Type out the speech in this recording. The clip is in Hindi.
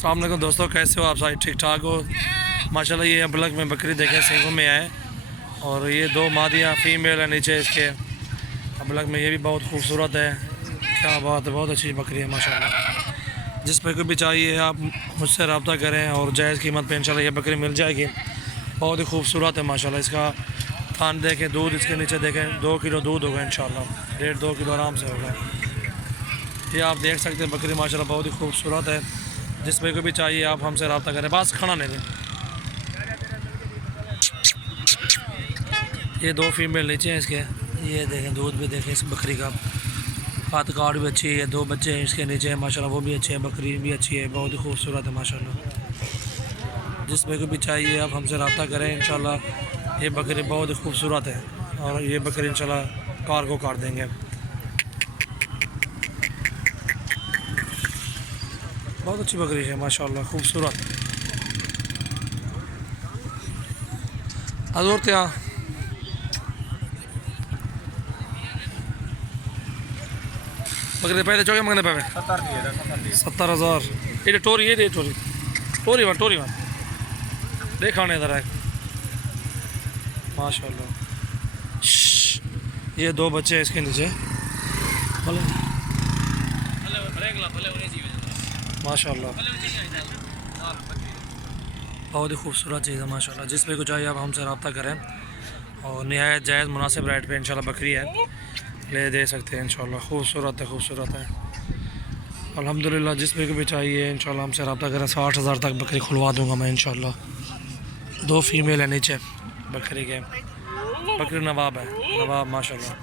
अस्सलाम वालेकुम दोस्तों, कैसे हो आप सारे? ठीक ठाक हो माशाल्लाह। ये अबलग में बकरी देखें सींगों में आए और ये दो मादियाँ फीमेल है नीचे इसके अबलग में। ये भी बहुत खूबसूरत है, क्या बात है, बहुत अच्छी बकरी है माशाल्लाह। जिस पर को भी चाहिए आप मुझसे रब्ता करें और जायज़ कीमत पे इंशाल्लाह ये बकरी मिल जाएगी। बहुत ही खूबसूरत है माशाल्लाह। इसका थान देखें, दूध इसके नीचे देखें, 2 किलो दूध होगा इंशाल्लाह, 1.5-2 किलो आराम से होगा। ये आप देख सकते हैं बकरी माशाल्लाह बहुत ही खूबसूरत है। जिस पे को भी चाहिए आप हमसे रब्ता करें, बस खाना नहीं दें। ये 2 फीमेल नीचे हैं इसके, ये देखें दूध भी देखें इस बकरी का, हाथ काट भी अच्छी है, 2 बच्चे हैं इसके नीचे माशाल्लाह, वो भी अच्छे हैं, बकरी भी अच्छी है, बहुत ही खूबसूरत है माशाल्लाह। जिस पे को भी चाहिए आप हमसे रब्ता करें इंशाल्लाह। ये बकरी बहुत ही खूबसूरत है और ये बकरी इंशाल्लाह कार को काट देंगे। बहुत अच्छी बकरी है माशाल्लाह, खूबसूरत। हजूर क्या बकरी पहले चौके मंगने पे 70,000। ये टोरी, ये टोरी टोरी वन देखाने इधर है माशाल्लाह। ये 2 बच्चे हैं इसके नीचे माशाल्लाह, बहुत ही खूबसूरत चीज़ है माशाल्लाह। जिस पे कुछ चाहिए आप हमसे रब्ता करें और नहायत जायज़ मुनासिब रेट पे इंशाल्लाह बकरी है, ले दे सकते हैं इंशाल्लाह। खूबसूरत है, खूबसूरत है अल्हम्दुलिल्लाह। जिस पे को भी चाहिए इंशाल्लाह हमसे रब्ता करें। 60,000 तक बकरी खुलवा दूँगा मैं इंशाल्लाह। 2 फीमेल है नीचे बकरी के, बकरी नवाब है, नवाब माशाल्लाह।